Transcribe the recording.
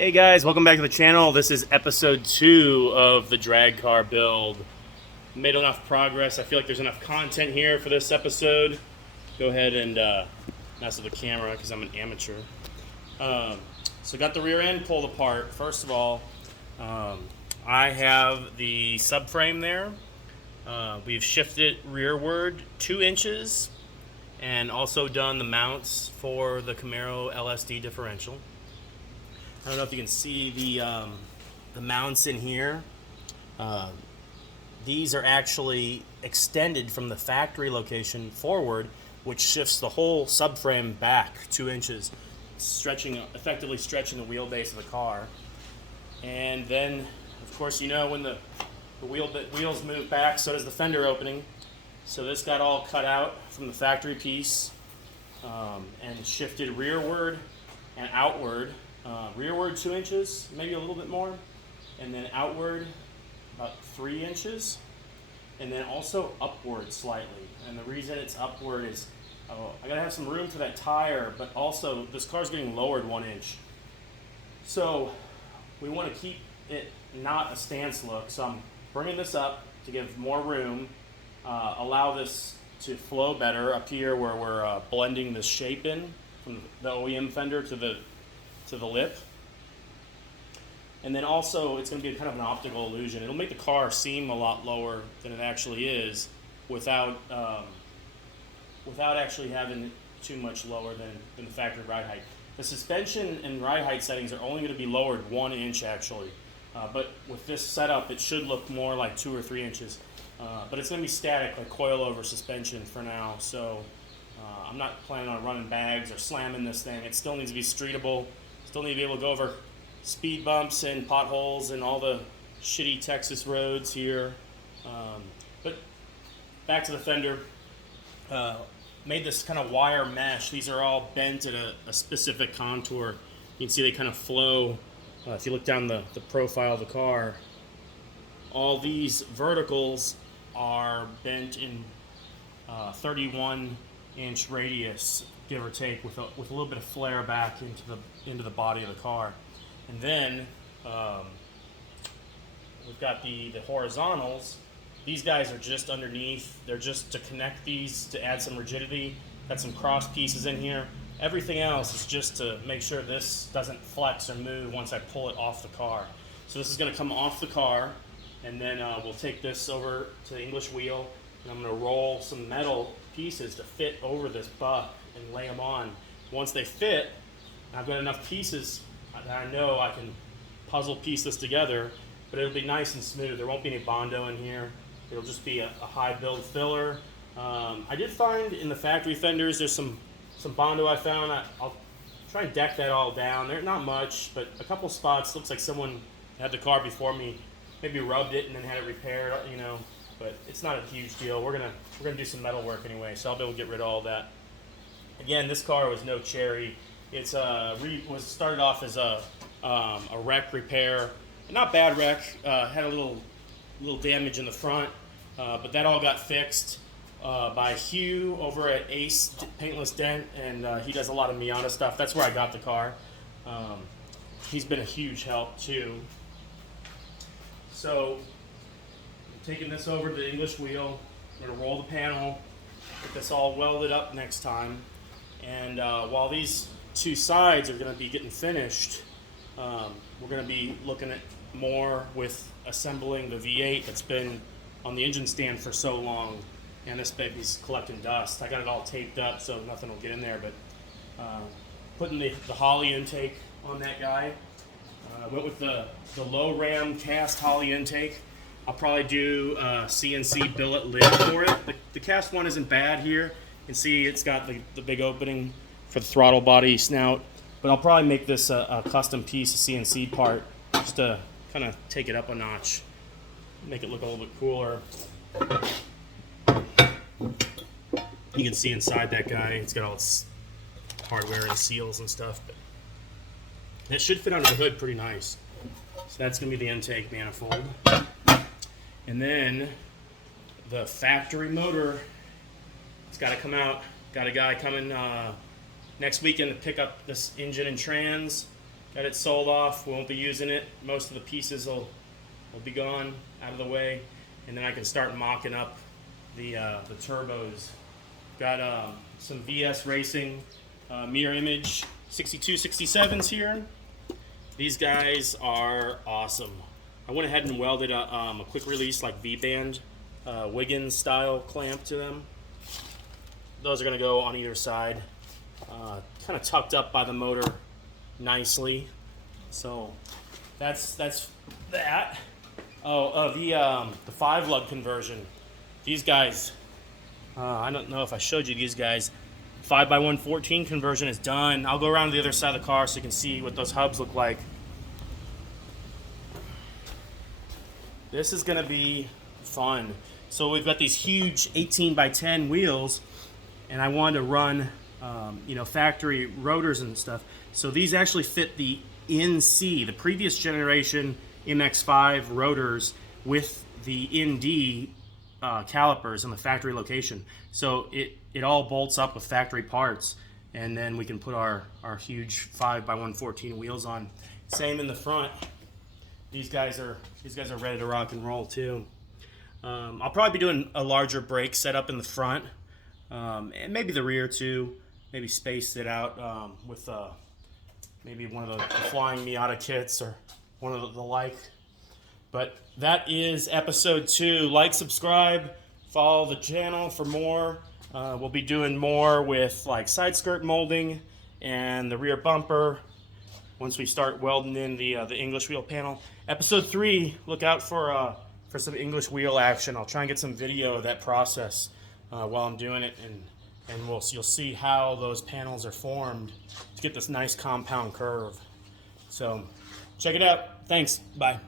Hey guys, welcome back to the channel. This is episode 2 of the drag car build. Made enough progress. I feel like there's enough content here for this episode. Go ahead and mess with the camera because I'm an amateur. So got the rear end pulled apart. First of all, I have the subframe there. We've shifted it rearward 2 inches and also done the mounts for the Camaro LSD differential. I don't know if you can see the mounts in here. These are actually extended from the factory location forward, which shifts the whole subframe back 2 inches, effectively stretching the wheelbase of the car. And then, of course, you know when the wheels move back, so does the fender opening. So this got all cut out from the factory piece and shifted rearward and outward. Rearward 2 inches, maybe a little bit more, and then outward about 3 inches, and then also upward slightly. And the reason it's upward is I gotta have some room for that tire, but also this car's getting lowered 1 inch. So we want to keep it not a stance look, so I'm bringing this up to give more room, allow this to flow better up here where we're blending the shape in from the OEM fender to the lip. And then also it's going to be kind of an optical illusion. It'll make the car seem a lot lower than it actually is without actually having too much lower than the factory ride height. The suspension and ride height settings are only going to be lowered 1 inch actually, but with this setup it should look more like 2 or 3 inches, but it's going to be static, like coilover suspension for now. So I'm not planning on running bags or slamming this thing. It still needs to be streetable. Still need to be able to go over speed bumps and potholes and all the shitty Texas roads here. But back to the fender. Made this kind of wire mesh. These are all bent at a specific contour. You can see they kind of flow. If you look down the profile of the car, all these verticals are bent in 31-inch radius, give or take, with a little bit of flare back into the body of the car. And then we've got the horizontals. These guys are just underneath. They're just to connect these, to add some rigidity. Got some cross pieces in here. Everything else is just to make sure this doesn't flex or move once I pull it off the car. So this is going to come off the car, and then we'll take this over to the English wheel, and I'm going to roll some metal pieces to fit over this buck and lay them on. Once they fit, I've got enough pieces that I know I can puzzle piece this together, but it'll be nice and smooth. There won't be any Bondo in here. It'll just be a high build filler. I did find in the factory fenders there's some Bondo I found. I'll try and deck that all down. They're not much, but a couple spots. Looks like someone had the car before me, maybe rubbed it and then had it repaired, you know. But it's not a huge deal. We're gonna do some metal work anyway, so I'll be able to get rid of all that. Again, this car was no cherry. It's was started off as a wreck repair, not bad wreck. Had a little damage in the front, but that all got fixed by Hugh over at Ace Paintless Dent, and he does a lot of Miata stuff. That's where I got the car. He's been a huge help too. So I'm taking this over to the English wheel. We're gonna roll the panel, get this all welded up next time. And while these 2 sides are going to be getting finished, we're going to be looking at more with assembling the V8 that's been on the engine stand for so long, and this baby's collecting dust. I got it all taped up so nothing will get in there, but putting the Holley intake on that guy. I went with the low ram cast Holley intake. I'll probably do a CNC billet lid for it. The cast one isn't bad here. You can see it's got the big opening for the throttle body snout, but I'll probably make this a custom piece, a CNC part, just to kind of take it up a notch, make it look a little bit cooler. You can see inside that guy, it's got all its hardware and seals and stuff, but it should fit under the hood pretty nice. So that's going to be the intake manifold. And then the factory motor, it's got to come out. Got a guy coming next weekend to pick up this engine and trans. Got it sold off. We won't be using it. Most of the pieces will be gone out of the way, and then I can start mocking up the turbos. Got some VS Racing mirror image 6267s here. These guys are awesome. I went ahead and welded a quick release like V-band Wiggins style clamp to them. Those are going to go on either side, kind of tucked up by the motor nicely. So that's that. Oh, the 5 lug conversion. These guys, I don't know if I showed you these guys. 5x114 conversion is done. I'll go around to the other side of the car so you can see what those hubs look like. This is going to be fun. So we've got these huge 18x10 wheels, and I wanted to run, factory rotors and stuff. So these actually fit the NC, the previous generation MX5 rotors with the ND calipers in the factory location. So it all bolts up with factory parts, and then we can put our huge 5x114 wheels on. Same in the front. These guys are ready to rock and roll too. I'll probably be doing a larger brake setup in the front, and maybe the rear too. Maybe space it out with maybe one of the flying Miata kits or one of the like. But that is episode 2. Like, subscribe, follow the channel for more. We'll be doing more with like side skirt molding and the rear bumper once we start welding in the English wheel panel. Episode 3, look out for some English wheel action. I'll try and get some video of that process while I'm doing it, and you'll see how those panels are formed to get this nice compound curve. So check it out. Thanks. Bye.